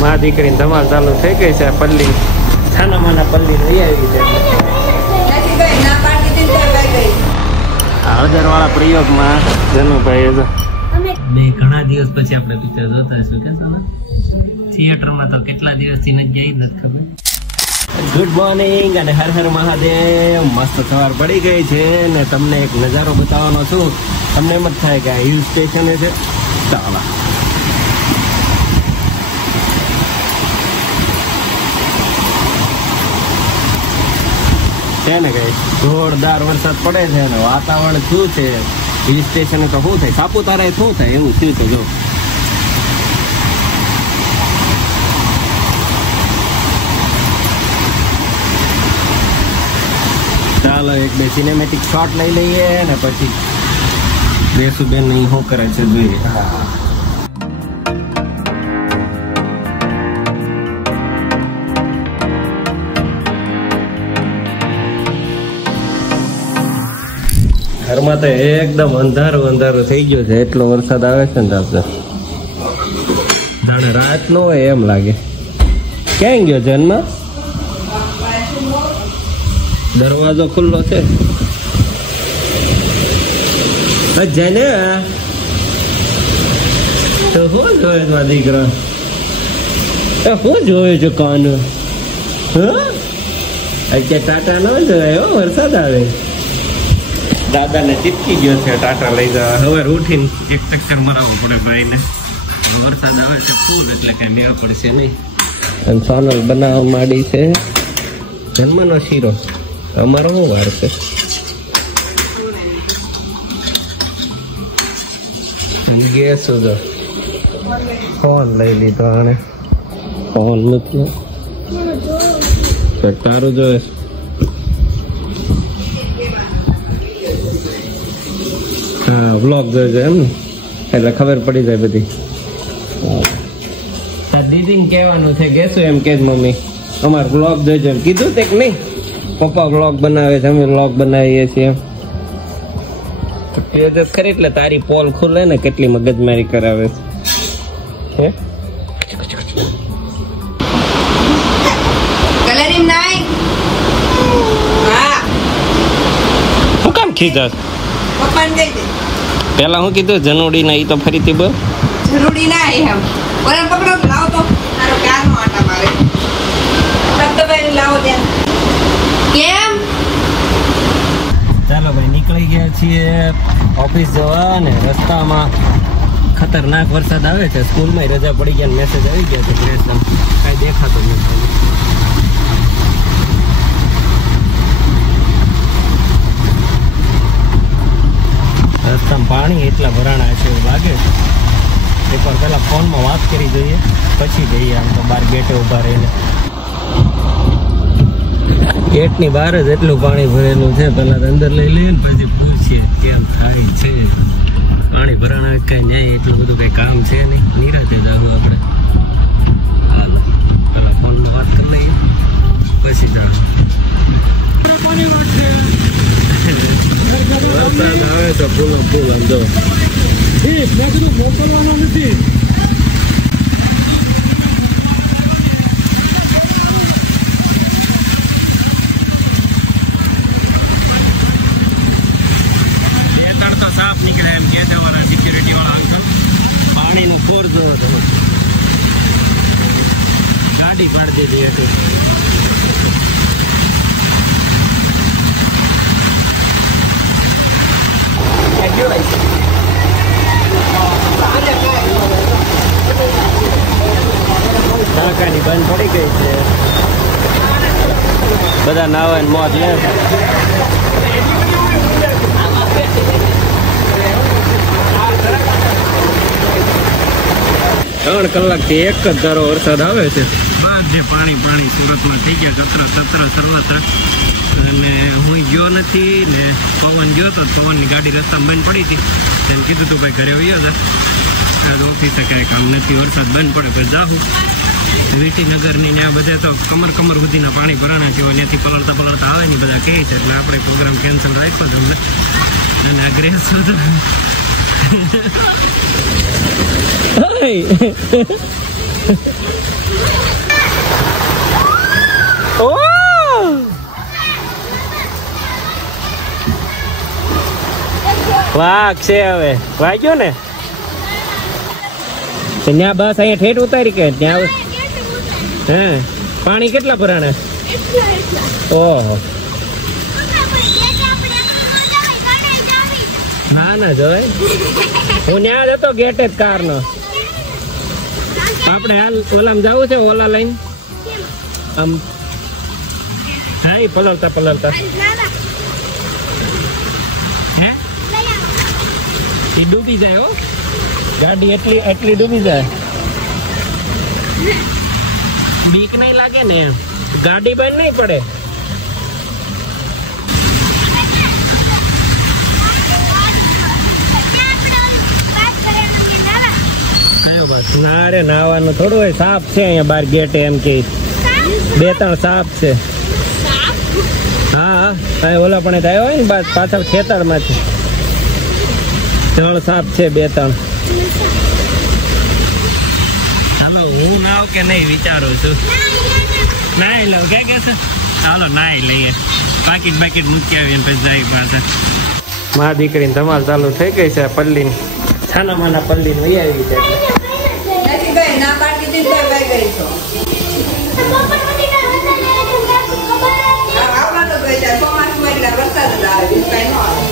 માં દીકરીને ધમાલ ચાલુ થઈ ગઈ છે. પલ્લી છાના માના પલ્લી લઈ આવી છે. હળદરવાળા પ્રયોગમાં જનુભાઈ બે ઘણા દિવસ પછી આપણે પિક્ચર જોતા હશું કે સાલા થિયેટરમાં તો કેટલા દિવસથી નથી ગઈ નથી ખબર. ગુડ મોર્નિંગ અને હર હર મહાદેવ. મસ્ત સવાર પડી ગઈ છે ને તમને એક નજારો બતાવવાનો છું. તમને એમ જ થાય કે આ હિલ સ્ટેશન છે. ચાલો છે ને કઈ જોરદાર વરસાદ પડે છે ને વાતાવરણ શું છે. હિલ સ્ટેશન તો શું થાય, સાપુતારા શું થાય એવું થયું છે. જો ચાલો એક બે સિનેમેટિક શોટ લઈ લઈએ ને પછી રેસુબેન ની શું કરે છે જોઈએ. ઘરમાં તો એકદમ અંધારું અંધારું થઈ ગયું છે. એટલો વરસાદ આવે છે ને આપણે જાણે રાત નો હોય એમ લાગે. ક્યાં ગયો જન્મ? દરવાજો ખુલ્લો છે. જને તો શું જોયું છે દીકરા? શું જોયું છે કાન? અત્યારે ટાટા ન જોયો વરસાદ આવે. દાદા ને ચીપકી ગયો છે ટાટા લઈ જવા. હવે ઉઠીને એક ચક્કર મરાવવો પડે ભાઈ ને. વરસાદ આવે છે ફૂલ એટલે કઈ મેળ પડશે નહીં. અને સોનલ બનાવવા માંડી છે જન્મનો શીરો. અમારો શું વાર છે? ગેસ ફોન લઈ લીધો આને. ફોન નથી તારું જોયે. હા વ્લોગ જોઈ એમ ને એટલે ખબર પડી જાય બધી. દીદીને કહેવાનું છે ગેસું એમ કે મમ્મી અમારે વ્લોગ જોઈજો એમ કીધું તે કે નહીં? પપ્પા વ્લોગ બનાવે છે અમે વ્લોગ બનાવીએ છીએ એમ. તેજસ ખરી એટલે તારી પોલ ખુલે ને કેટલી મગજમારી કરાવે છે. હું કામ ખીજાસ? પેલા હું કીધું જનુડી ના ઈ તો ફરીથી બોલ. જનુડી ના એમ કોને પકડો લાવો તો તારો કાર નો આટા મારે તબ તો ભાઈ લાવો દે કેમ. ચાલો ભાઈ નીકળી ગયા છીએ ઓફિસ જવા. ને રસ્તામાં ખતરનાક વરસાદ આવે છે. સ્કૂલમાં રજા પડી ગયા, મેસેજ આવી ગયા છે. પ્રેશન કઈ દેખાતો નથી. રસ્તામાં પાણી એટલા ભરાણા છે એવું લાગે છે. એકવાર પહેલા ફોનમાં વાત કરી જોઈએ પછી જઈએ. આમ તો બહાર ગેટે ઉભા રહીને ગેટની બહાર જ એટલું પાણી ભરેલું છે. પેલા અંદર લઈ લઈએ ને પછી પૂછીએ કેમ થાય છે. પાણી ભરાણા કઈ ન્યાય એટલું બધું કઈ કામ છે નહીં. નિરાતે જવું આપણે. હાલો પેલા ફોનમાં વાત કરી લઈએ પછી જાવ. વરસાદ આવે તો ફૂલો ફૂલ અંદો મોકલવાનો નથી. સાફ નીકળે એમ કે છે વાળા સિક્યુરિટી વાળા અંકલ. પાણીનું પૂર જોવો છો. ગાડી પાડી દીધી હતી. ટાંકાની બંધ પડી ગઈ છે. બધા નાવા મોજ લે. 3 કલાકથી એક જ ધારો વરસાદ આવે છે. બધે પાણી સુરતમાં થઈ ગયા સત્ર સર્વત્ર. અને હું ગયો નથી ને પવન ગયો તો પવનની ગાડી રસ્તામાં બંધ પડી હતી. તેને કીધું તું ભાઈ ઘરે આવ્યો હતા ઓફિસે કાંઈ કામ નથી. વરસાદ બંધ પડે પછી જાઉં. વિટીનગરની ત્યાં બધે તો કમર સુધીના પાણી ભરાણા છે. ત્યાંથી પલળતા આવે ને બધા કહે છે એટલે આપણે પ્રોગ્રામ કેન્સલ રાખ્યો છે અમને. અને આ ગ્રેસ વાઘ છે હવે વાગ્યો ને ત્યાં બસ અહીંયા ઠેઠ ઉતારી કે ત્યાં હે પાણી કેટલા ભરાણા ઓહો ના ના જોય હું ત્યાં જતો ગેટે જ કાર નો આપણે હાલ ઓલામાં જવું છે ઓલા લાઈન આમ હા એ પલળતા હે એ ડૂબી જાય હો ગાડી એટલી ડૂબી જાય બીક નહીં લાગે ને ગાડી બંધ નહીં પડે ના રે નાવાનું થોડું હોય સાપ છે અહીંયા બાર ગેટે એમ કે 2-3 સાપ છે હા ઓલા પણ આવ્યો હોય ને પાછળ ખેતરમાંથી 3 સાપ છે 2-3 ચાલો હું નાવ કે નહીં વિચારું છું નાઈ લઉં કે છે ચાલો નાઈ લઈએ પાકીટ મૂકી આવીને પછી જાય પાછા મા દીકરીને ધમાલ ચાલુ થઈ ગઈ છે પલ્લીની છાના માના પલ્લીને વહી આવી છે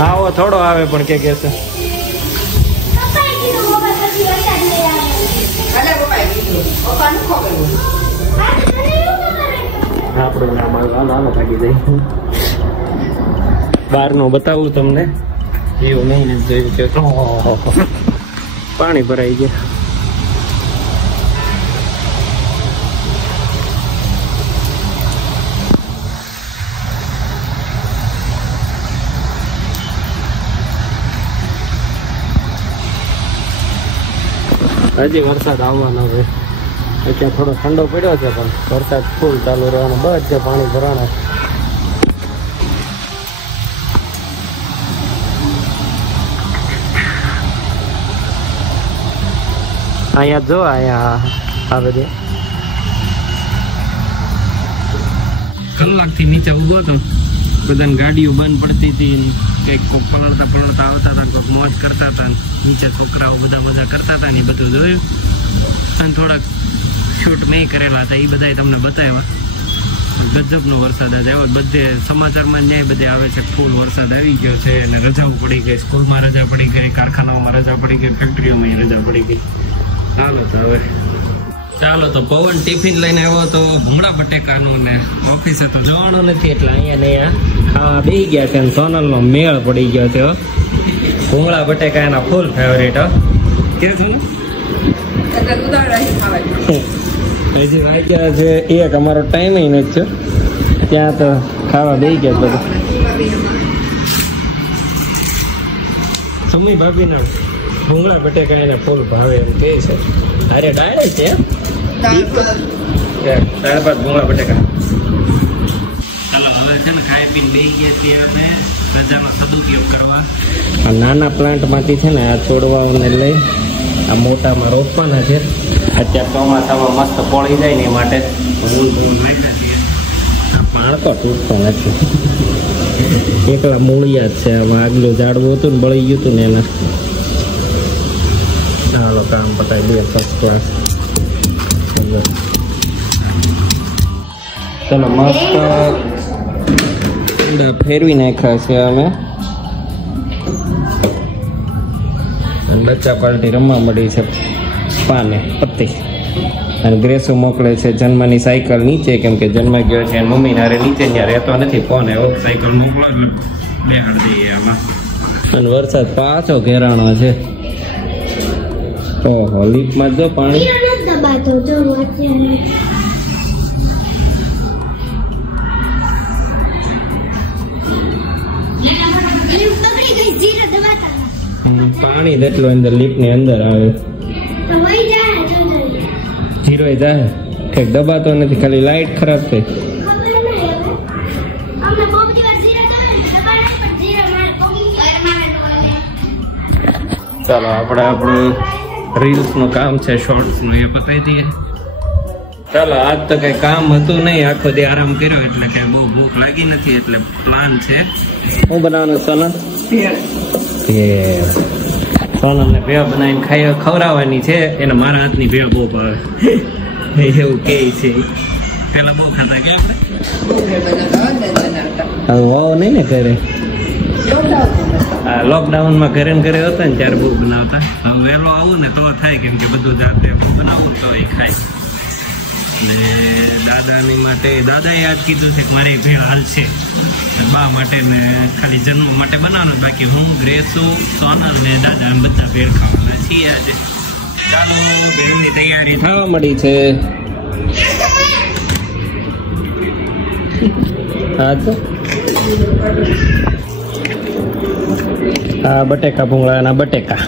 આવો થોડો આવે પણ કે છે આપણું નામ આનો ભાગી જાય બહારનું બતાવું તમને એવું નહીં જોયું કે પાણી ભરાઈ ગયા હજી વરસાદ આવવાનો છે અત્યારે થોડો ઠંડો પડ્યો છે પણ વરસાદ ફૂલ ચાલુ રહેવાનો બધે પાણી ભરાણા અહીંયા જો અહીંયા આવે છે કલાકથી નીચે ઉભો હતો બધાને ગાડીઓ બંધ પડતી હતી કંઈક કોક પલળતા આવતા હતા કોઈક મોજ કરતા હતા નીચે છોકરાઓ બધા મજા કરતા હતા ને એ બધું જોયું અને થોડાક શૂટ મેં કરેલા હતા એ બધા તમને બતાવ્યા ગજબનો વરસાદ આજે આવ્યો બધે સમાચારમાં ન્યાય બધે આવે છે ફૂલ વરસાદ આવી ગયો છે અને રજાઓ પડી ગઈ સ્કૂલમાં રજા પડી ગઈ કારખાનાઓમાં રજા પડી ગઈ ફેક્ટરીઓમાં રજા પડી ગઈ ચાલો તો પવન ટિફિન લઈને આવ્યો તો ભૂંગળા બટેકાનું ને ઓફિસે તો જવાનું નથી એટલે અહીંયા ને ખાવા બેસી ગયા છે અને સોનલનો મેળ પડી ગયો છે ભૂંગળા બટેકા એના ફૂલ ફેવરેટ કે છે હજી વાગ્યા છે એક અમારો ટાઈમ નથી છે ત્યાં તો ખાવા બેસી ગયા બધું સમી ભાભીના ભૂંગળા બટેકા એને ફૂલ ભાવે એમ કહે છે અરે ડાયરેક્ટ છે દાળ ભાત ભૂંગળા બટેકા ચાલો હવે છે ને ખાઈ પીને બેસી ગયા છીએ અમે રજાનો સદુપયોગ કરવા આ નાના પ્લાન્ટમાંથી છે ને આ છોડવાઓને લઈ આ મોટામાં રોપવાના છે અત્યારે ચોમાસામાં મસ્ત પોળી જાય ને એ માટે નાખ્યા છીએ પાણ તો તૂટતો નથી એકલા મૂળિયા જ છે આમાં આગલું ઝાડવું હતું ને બળી ગયું હતું ને એના હાલો કામ પતાવી દઈએ ફર્સ્ટ ક્લાસ ચાલો મસ્ત ફેરવી નાખ્યા છે અમે બચ્ચા પાર્ટી રમવા મળી છે પાને પત્તી અને ગ્રેસુ મોકલે છે જન્મની સાયકલ નીચે કેમ કે જન્મ ગયો છે મમ્મી નારે નીચે ત્યાં રહેતો નથી ફોન એવો સાયકલ મોકલો એટલે બેહાડ દઈએ આમાં અને વરસાદ પાછો ઘેરાણો છે ઓહો લીપમાં જો પાણી પાણી જેટલું અંદર લીપ ની અંદર આવે જીરો જાય ઠેક દબાતો નથી ખાલી લાઈટ ખરાબ થઈ ચાલો આપણે આપણું રીલ્સનું કામ છે, શોર્ટ્સનું, એ પતાવી દઈએ. ચાલો, આજ તો કઈ કામ હતું નહીં, આખો દી આરામ કર્યો એટલે કઈ બહુ ભૂખ લાગી નથી, એટલે પ્લાન છે શું બનાવવાનું સોનલ? સોનલ ને ભેળ બનાવીને ખવડાવવાની છે. એને મારા હાથની ભેળ બહુ ભાવે એવું કે છે. પેલા બહુ ખાતા કે આપણે વાવ નહીં ને ઘરે, લોકડાઉનમાં ઘરે ને ઘરે હતા ને ત્યારે બહુ બનાવતા. હવે વહેલો આવું ને તો થાય, કેમ કે બધું જાતે બનાવવું તો એ ખાય. ને દાદાની માટે દાદાએ આજ કીધું છે કે મારી ભેળ હાલશે, બા માટે ને ખાલી જન્મ માટે બનાવવાનું, બાકી હું, ગ્રેસુ, સોનલ ને દાદા બધા ભેળ ખાવાના છીએ આજે. ચાલો, ભેળની તૈયારી થવા મળી છે. હા તો આ બટેકા ભૂંગળાના બટેકા.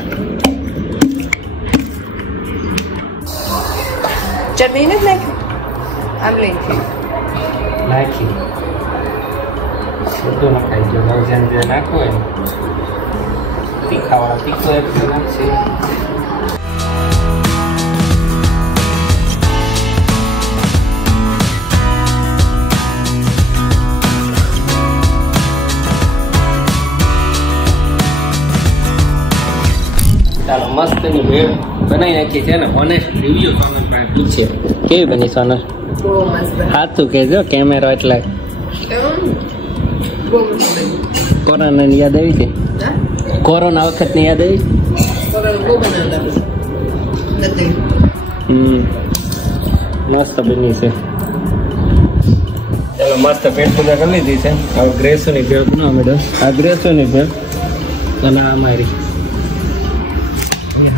ચટણી નથી નાખી, આમલી નાખી બધું નખાઈ ગયું. નવજન જે નાખવું હોય તીખાવાળા તીખો એક નાખશે. ચાલો, મસ્ત ની ભેળ બનાવી નાખી છે ને. ઓનેસ્ટ રિવ્યુ સોનલ પાસે પૂછે કેવી બની સોનલ? બહુ મસ્ત. સાચું કહેજો, કેમેરો એટલે કોરોનાની યાદ આવી છે? કોરોના વખતની યાદ આવી? મસ્ત બની છે. ચાલો, મસ્ત પેટ પૂજા કરી લીધી છે. હવે ગ્રેસોની ભેળ બનાવવા માંડ્યો. આ ગ્રેસોની ભેળ અને અમારી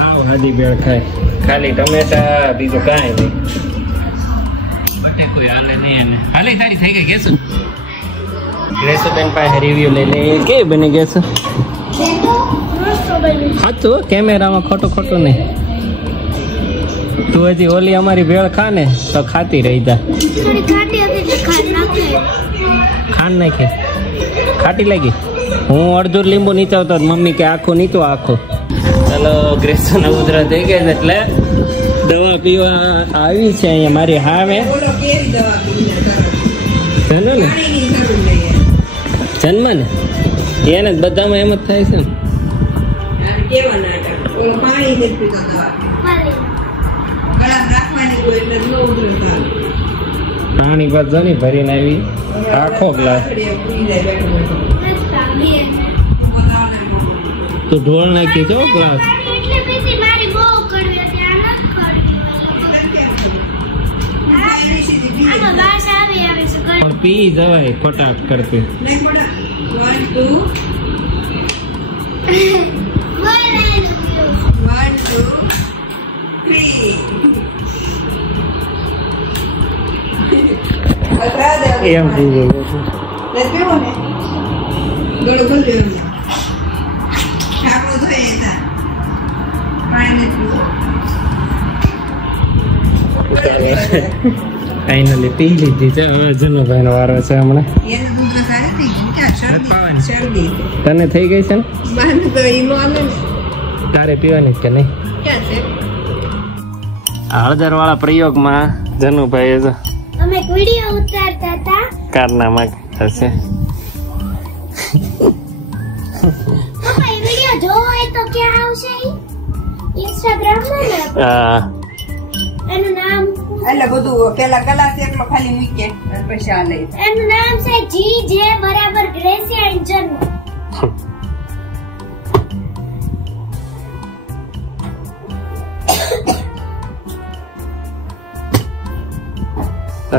હાવ હાદી ભેળ ખાય, ખાલી ટમેટા, બીજું કાંઈ નહીં. બટેકું હાલે નહીં. એને હાલે સારી થઈ ગઈ. ગેસુ ગ્રેસુબેન પાસે રિવ્યુ લઈ લે. કેવી બની ગેસુ? સાચું, કેમેરામાં ખોટું ખોટું નહીં. તું હજી ઓલી અમારી ભેળ ખા ને તો ખાતી રહી જા. ખાંડ નાખી, ખાટી લાગી. હું અડધું લીંબુ નીચવતો, મમ્મી કે આખું નીચો આખું. ચાલો, ગ્રેસોના ઉધરા થઈ ગયા એટલે દવા પીવા આવી છે અહીંયા મારી હામે. જન્મ ને એને બધામાં એમ જ થાય છે ને. પાણી બધો ની ભરીને આવી આખો ગ્લાસ. તો ઢોળ નાખી દો ગ્લાસ. પી જવાય ફટાક કરતી. એમ થઈ ગયું. ફાઈનલી પી લીધી છે. હવે જુનુભાઈ નો વારો છે હમણાં. તને થઈ ગઈ છે ને? તારે પીવાની કે નહીં? હળદર વાળા પ્રયોગમાં જનુભાઈ અમે વિડિયો ઉતારતા હતા. કારનામા થશે. પપ્પા એ વિડિયો જોવો તો ક્યાં આવશે? ઇન્સ્ટાગ્રામ માં ને? હા. એનું નામ એટલે બધું પેલા ક્લાસ એકમાં ખાલી મૂકે પછી આ લઈ. એનું નામ છે GJ બરાબર ગ્રેસિયા એન્જન.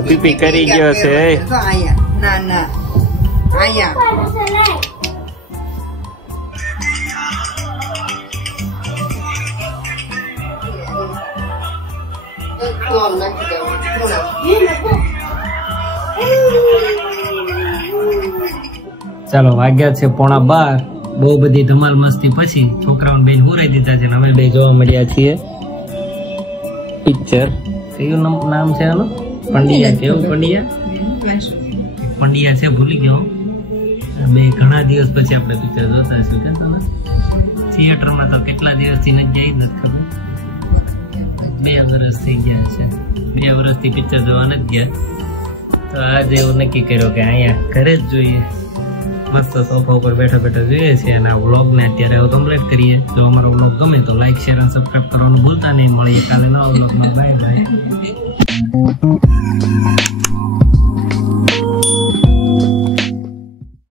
પીપી કરી ગયો છે. આયા ના ના આયા ચાલો, વાગ્યા છે 11:30. બહુ બધી ધમાલ મસ્તી પછી છોકરાઓને બેન હુરાઈ દીધા છે. હવે બે જોવા મળ્યા છીએ પિક્ચર. કયું નામ છે આનું? પંડિયા. કેવું પંડિયા? પંડિયા છે, ભૂલી ગયો. બે ઘણા દિવસ પછી આપણે પિક્ચર જોતા હશું કે થિયેટરમાં તો કેટલા દિવસથી નથી જઈ, નથી ખબર. 2 વર્ષ થઈ ગયા છે. 2 વર્ષથી પિક્ચર જોવા નથી ગયા. તો આજે એવું નક્કી કર્યો કે અહીંયા ઘરે જ જોઈએ, મસ્ત સોફા ઉપર બેઠા બેઠા જોઈએ છીએ. અને આ વ્લોગને અત્યારે હવે કમ્પ્લીટ કરીએ. જો અમારો વ્લોગ ગમે તો લાઈક, શેર અને સબસ્ક્રાઈબ કરવાનું ભૂલતા નહીં. મળીએ કાલે નવા વ્લોગમાં. Bye bye.